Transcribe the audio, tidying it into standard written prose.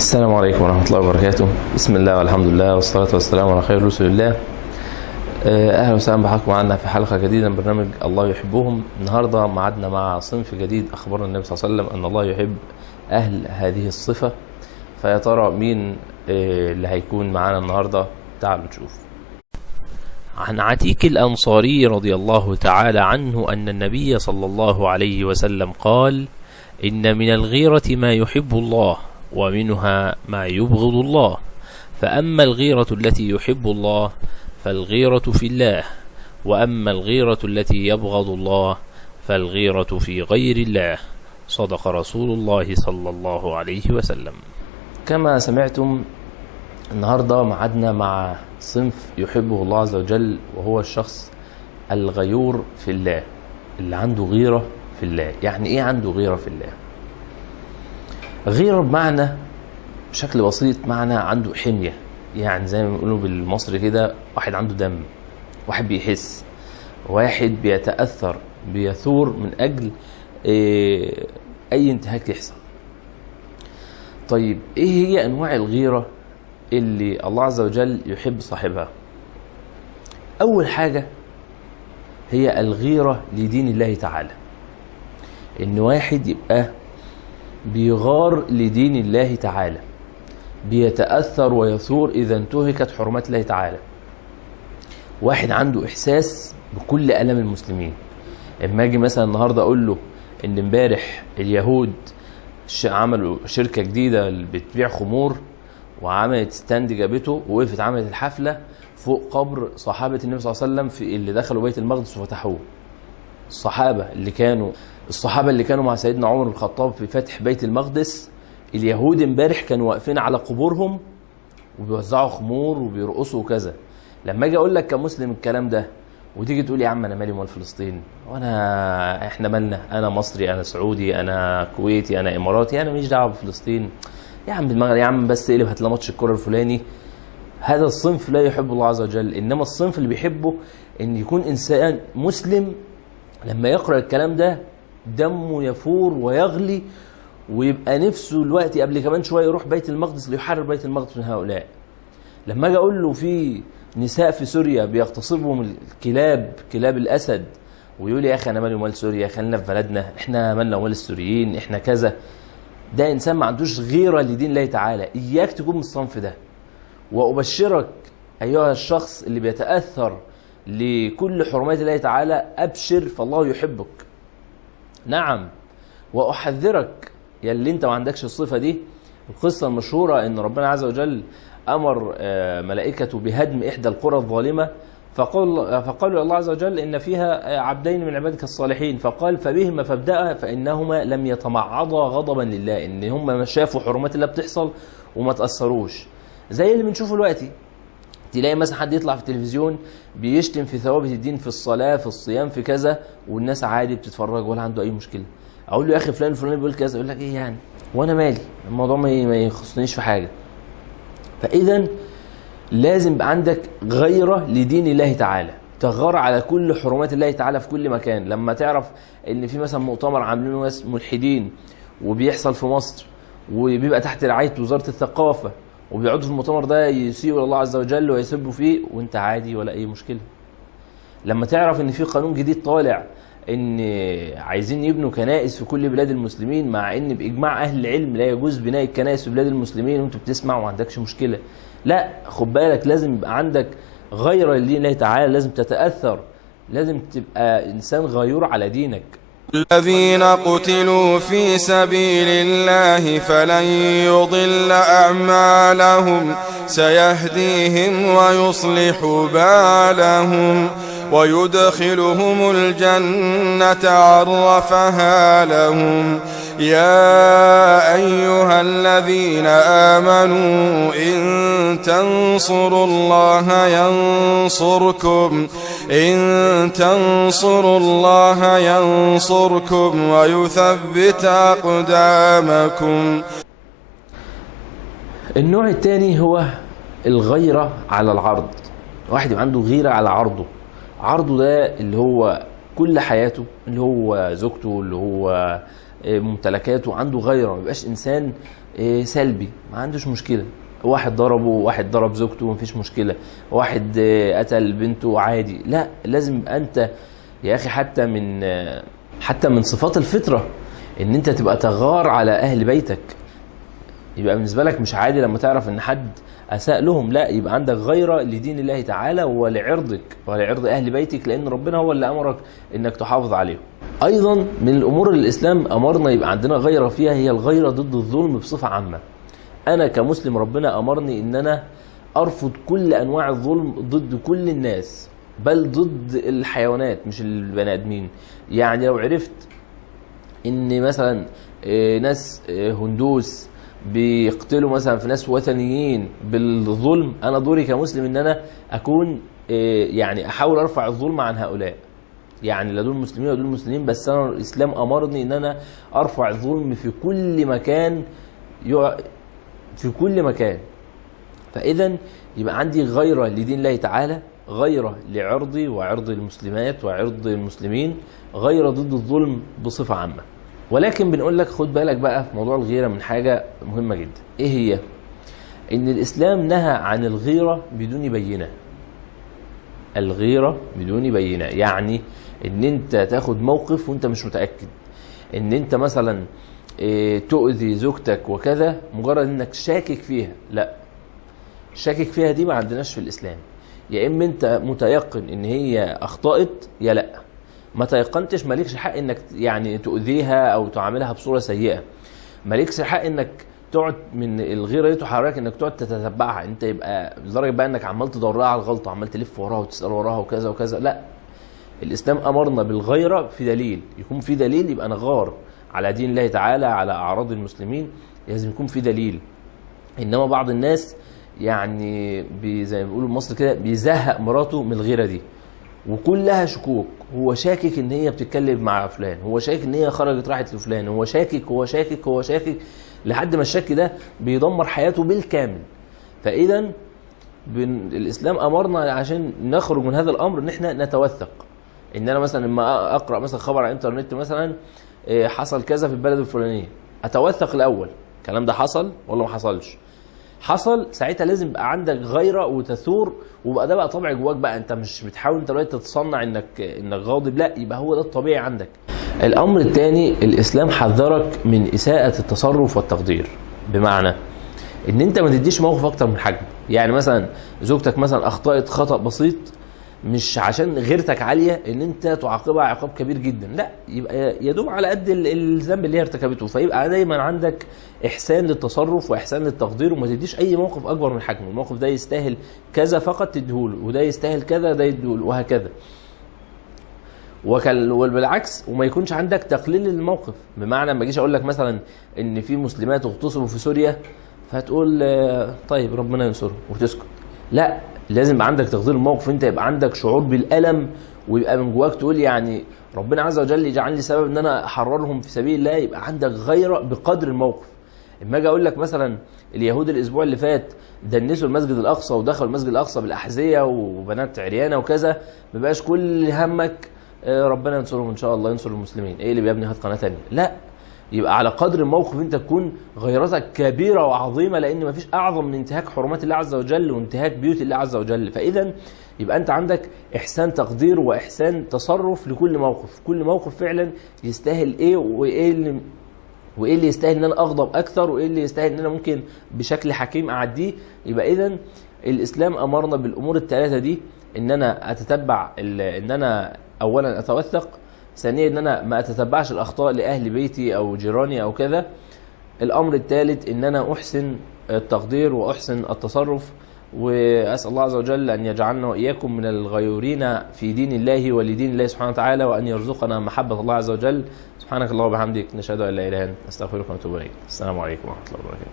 السلام عليكم ورحمة الله وبركاته. بسم الله والحمد لله والصلاة والسلام على خير رسول الله. أهلا وسهلا بحضراتكم معنا في حلقة جديدة من برنامج الله يحبهم. النهاردة معدنا مع صنف جديد أخبرنا النبي صلى الله عليه وسلم أن الله يحب أهل هذه الصفة. فيا ترى مين اللي هيكون معانا النهاردة؟ تعالوا نشوف. عن عتيك الأنصاري رضي الله تعالى عنه أن النبي صلى الله عليه وسلم قال: إن من الغيرة ما يحب الله ومنها ما يبغض الله، فأما الغيرة التي يحب الله فالغيرة في الله، وأما الغيرة التي يبغض الله فالغيرة في غير الله. صدق رسول الله صلى الله عليه وسلم. كما سمعتم النهاردة معدنا مع صنف يحبه الله عز وجل، وهو الشخص الغيور في الله، اللي عنده غيرة في الله. يعني ايه عنده غيرة في الله؟ غيرة بمعنى بشكل بسيط معنى عنده حمية، يعني زي ما بيقولوا بالمصري كده، واحد عنده دم، واحد بيحس، واحد بيتأثر، بيثور من أجل أي انتهاك يحصل. طيب ايه هي أنواع الغيرة اللي الله عز وجل يحب صاحبها؟ أول حاجة هي الغيرة لدين الله تعالى، إن واحد يبقى بيغار لدين الله تعالى، بيتأثر ويثور إذا انتهكت حرمات الله تعالى. واحد عنده إحساس بكل ألم المسلمين. اما اجي مثلا النهارده أقول له إن امبارح اليهود عملوا شركة جديدة بتبيع خمور، وعملت ستاند جابته ووقفت عملت الحفلة فوق قبر صحابة النبي صلى الله عليه وسلم في اللي دخلوا بيت المقدس وفتحوه. الصحابة اللي كانوا مع سيدنا عمر بن الخطاب في فتح بيت المقدس، اليهود امبارح كانوا واقفين على قبورهم وبيوزعوا خمور وبيرقصوا وكذا. لما اجي اقول لك كمسلم الكلام ده، وتيجي تقول يا عم انا مالي ومال فلسطين، احنا مالنا، انا مصري، انا سعودي، انا كويتي، انا اماراتي، انا ماليش دعوه بفلسطين، يا عم بالمغرب، يا عم بس اقلب هات لنا ماتش الكوره الفلاني. هذا الصنف لا يحب الله عز وجل. انما الصنف اللي بيحبه ان يكون انسان مسلم لما يقرأ الكلام ده دمه يفور ويغلي، ويبقى نفسه الوقت قبل كمان شوية يروح بيت المقدس ليحرر بيت المقدس من هؤلاء. لما اجي اقول له في نساء في سوريا بيغتصبهم كلاب الأسد، ويقول يا أخي أنا مالي ومال سوريا، خلينا في بلدنا، إحنا مالنا ومال السوريين، إحنا كذا. ده إنسان ما عندوش غيرة لدين الله تعالى. إياك تكون من الصنف ده. وأبشرك أيها الشخص اللي بيتأثر لكل حرمات الله تعالى، أبشر فالله يحبك. نعم. وأحذرك يا اللي انت ما عندكش الصفة دي. القصة المشهورة ان ربنا عز وجل أمر ملائكته بهدم إحدى القرى الظالمة، فقالوا الله عز وجل إن فيها عبدين من عبادك الصالحين، فقال فبهما فابدأ فإنهما لم يتمعضا غضبا لله، إن هم شافوا حرمات الله بتحصل وما تأثروش. زي اللي بنشوفه دلوقتي، تلاقي مثلا حد يطلع في التلفزيون بيشتم في ثوابت الدين، في الصلاة، في الصيام، في كذا، والناس عادي بتتفرج ولا عنده أي مشكلة. أقول له يا أخي فلان الفلاني بيقول كذا، يقول لك إيه يعني، وأنا مالي، الموضوع ما يخصنيش في حاجة. فإذا لازم يبقى عندك غيرة لدين الله تعالى، تغار على كل حرمات الله تعالى في كل مكان. لما تعرف إن في مثلا مؤتمر عاملينه ناس ملحدين وبيحصل في مصر، وبيبقى تحت رعاية وزارة الثقافة، وبيقعدوا في المؤتمر ده يسيئوا لله عز وجل ويسبوا فيه، وانت عادي ولا اي مشكله. لما تعرف ان في قانون جديد طالع ان عايزين يبنوا كنائس في كل بلاد المسلمين، مع ان باجماع اهل العلم لا يجوز بناء الكنائس في بلاد المسلمين، وانت بتسمع وما عندكش مشكله، لا خد بالك، لازم يبقى عندك غيرة لدين الله تعالى، لازم تتاثر، لازم تبقى انسان غيور على دينك. الذين قتلوا في سبيل الله فلن يضل أعمالهم سيهديهم ويصلح بالهم ويدخلهم الجنة عرفها لهم. يا أيها الذين آمنوا إن تنصروا الله ينصركم ويثبت أقدامكم. النوع الثاني هو الغيرة على العرض. واحد يبقى عنده غيرة على عرضه ده اللي هو كل حياته، اللي هو زوجته، اللي هو ممتلكاته، عنده غيره، ما يبقاش انسان سلبي، ما عندوش مشكله. واحد ضربه، واحد ضرب زوجته، مفيش مشكله. واحد قتل بنته، عادي. لا، لازم انت يا اخي حتى من صفات الفطره ان انت تبقى تغار على اهل بيتك. يبقى بالنسبه لك مش عادي لما تعرف ان حد اساء لهم، لا، يبقى عندك غيره لدين الله تعالى ولعرضك ولعرض اهل بيتك، لان ربنا هو اللي امرك انك تحافظ عليهم. ايضا من الامور اللي الاسلام امرنا يبقى عندنا غيره فيها هي الغيره ضد الظلم بصفه عامه. انا كمسلم ربنا امرني ان انا ارفض كل انواع الظلم ضد كل الناس، بل ضد الحيوانات مش البني ادمين. يعني لو عرفت ان مثلا ناس هندوس بيقتلوا مثلا في ناس وثنيين بالظلم، انا دوري كمسلم ان انا اكون يعني احاول ارفع الظلم عن هؤلاء. يعني لا دول مسلمين ولا دول مسلمين، بس انا الاسلام امرني ان انا ارفع الظلم في كل مكان، في كل مكان. فاذا يبقى عندي غيره لدين الله تعالى، غيره لعرضي وعرض المسلمات وعرض المسلمين، غيره ضد الظلم بصفه عامه. ولكن بنقول لك خد بالك بقى في موضوع الغيره من حاجه مهمه جدا. ايه هي؟ ان الاسلام نهى عن الغيره بدون بينه. الغيره بدون بينه يعني ان انت تاخد موقف وانت مش متاكد، ان انت مثلا تؤذي زوجتك وكذا مجرد انك شاكك فيها. لا، شاكك فيها دي ما عندناش في الاسلام. يا اما انت متيقن ان هي اخطأت يا لا. ما تيقنتش مالكش حق انك يعني تؤذيها او تعاملها بصوره سيئه. مالكش حق انك تقعد من الغيره دي تحرك انك تقعد تتتبعها، انت يبقى لدرجه بقى انك عمال تدورها على الغلطه، عمال تلف وراها وتسال وراها وكذا وكذا. لا، الاسلام امرنا بالغيره في دليل، يكون في دليل يبقى نغار على دين الله تعالى، على اعراض المسلمين، لازم يكون في دليل. انما بعض الناس يعني زي ما بيقولوا مصر كده بيزهق مراته من الغيره دي، وكلها شكوك. هو شاكك ان هي بتتكلم مع فلان، هو شاكك ان هي خرجت راحت لفلان، هو شاكك هو شاكك هو شاكك، لحد ما الشك ده بيدمر حياته بالكامل. فاذا الاسلام امرنا عشان نخرج من هذا الامر ان احنا نتوثق. ان انا مثلا لما اقرا مثلا خبر على الانترنت مثلا حصل كذا في البلد الفلانيه، اتوثق الاول الكلام ده حصل ولا ما حصلش. حصل، ساعتها لازم يبقى عندك غيره وتثور، وبقى ده بقى طبع جواك بقى. انت مش بتحاول انت دلوقتي تتصنع انك غاضب، لا، يبقى هو ده الطبيعي عندك. الامر الثاني، الاسلام حذرك من اساءة التصرف والتقدير، بمعنى ان انت ما تديش موقف اكتر من حجمه. يعني مثلا زوجتك مثلا اخطأت خطأ بسيط، مش عشان غيرتك عاليه ان انت تعاقبها عقاب كبير جدا، لا، يبقى يدوم على قد الذنب اللي هي ارتكبته. فيبقى دايما عندك احسان للتصرف واحسان للتقدير، وما تديش اي موقف اكبر من حجمه. الموقف ده يستاهل كذا فقط تديهوله، وده يستاهل كذا ده يديهوله، وهكذا. وبالعكس، وما يكونش عندك تقليل للموقف. بمعنى ما اجيش اقول لك مثلا ان في مسلمات اغتصبوا في سوريا فتقول طيب ربنا ينصرهم وتسكت. لا، لازم يبقى عندك تقدير الموقف، انت يبقى عندك شعور بالالم، ويبقى من جواك تقول يعني ربنا عز وجل يجعل لي سبب ان انا احررهم في سبيل الله. يبقى عندك غيره بقدر الموقف. اما اجي اقول لك مثلا اليهود الاسبوع اللي فات دنسوا المسجد الاقصى ودخلوا المسجد الاقصى بالاحذيه وبنات عريانه وكذا، ما بقاش كل همك ربنا ينصرهم ان شاء الله ينصر المسلمين. ايه اللي بيبني هات قناه ثانيه؟ لا، يبقى على قدر الموقف انت تكون غيرتك كبيره وعظيمه، لان مفيش اعظم من انتهاك حرمات الله عز وجل وانتهاك بيوت الله عز وجل. فاذا يبقى انت عندك احسان تقدير واحسان تصرف لكل موقف. كل موقف فعلا يستاهل ايه، وايه اللي يستاهل ان انا اغضب اكثر، وايه اللي يستاهل ان انا ممكن بشكل حكيم اعديه. يبقى اذا الاسلام امرنا بالامور الثلاثه دي، ان انا اتتبع، ان انا اولا اتوثق، ثانيا ان انا ما اتتبعش الاخطاء لاهل بيتي او جيراني او كذا. الامر الثالث ان انا احسن التقدير واحسن التصرف. واسال الله عز وجل ان يجعلنا واياكم من الغيورين في دين الله ولدين الله سبحانه وتعالى، وان يرزقنا محبه الله عز وجل. سبحانك اللهم وبحمدك، نشهد ان لا اله الا انت، نستغفرك ونتوب اليك. السلام عليكم ورحمه الله وبركاته.